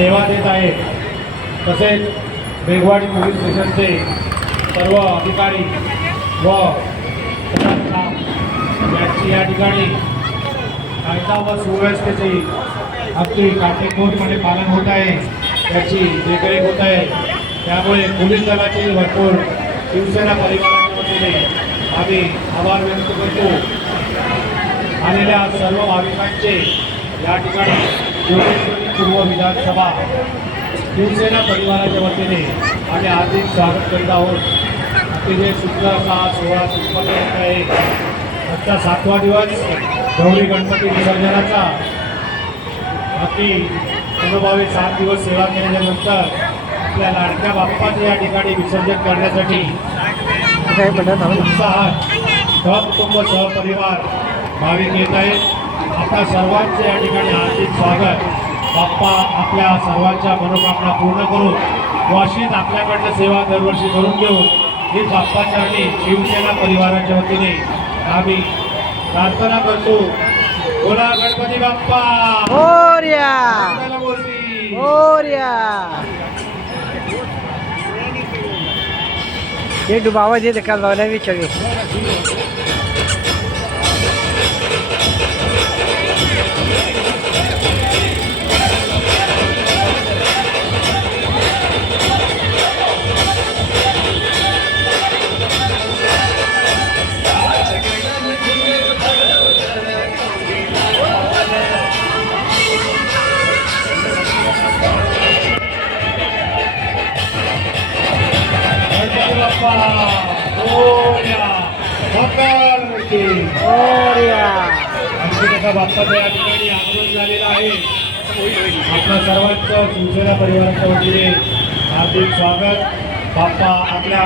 सेवा देत आहेत। तसेच बेगवाडी पोलीस स्टेशनचे सर्व अधिकारी व याची या ठिकाणी कायदा व सुव्यवस्थेचे अगदी काटेकोरपणे पालन होत आहे, त्याची देखरेख होत आहे। त्यामुळे पोलीस दलाचे भरपूर शिवसेना परिवाराच्या वतीने आम्ही आभार व्यक्त करतो। आलेल्या सर्व भाविकांचे या ठिकाणी जोगेश्वरी पूर्व विधानसभा शिवसेना परिवाराच्या वतीने आम्ही हार्दिक स्वागत करीत आहोत। अतिशय सुंदर असा सोहळा संपन्न होत आहे। आजचा 7वा दिवस गौरी गणपती विसर्जनाचा। अगदी मनोभावे 7 दिवस सेवा केल्याच्या नंतर आपल्या लाडक्या बाप्पाचे या ठिकाणी विसर्जन करण्यासाठी उत्साहात सहकुटुंब सहपरिवार भाविक येत आहेत। आपल्या सर्वांचे या ठिकाणी हार्दिक स्वागत। बाप्पा आपल्या सर्वांच्या मनोकामना पूर्ण करून वाशीत आपल्याकडनं सेवा दरवर्षी करून घेऊन ही बाप्पाच्या आणि शिवसेना परिवाराच्या वतीने आम्ही प्रार्थना करतो। बोला गणपती बाप्पा मोरया मोरया। ये डुबावा जे देखा लौला भी चले। बाप्पाचं या ठिकाणी आगमन झालेलं आहे। आपल्या सर्वांचं शिवसेना परिवाराच्या वतीने हार्दिक स्वागत। बाप्पा आपल्या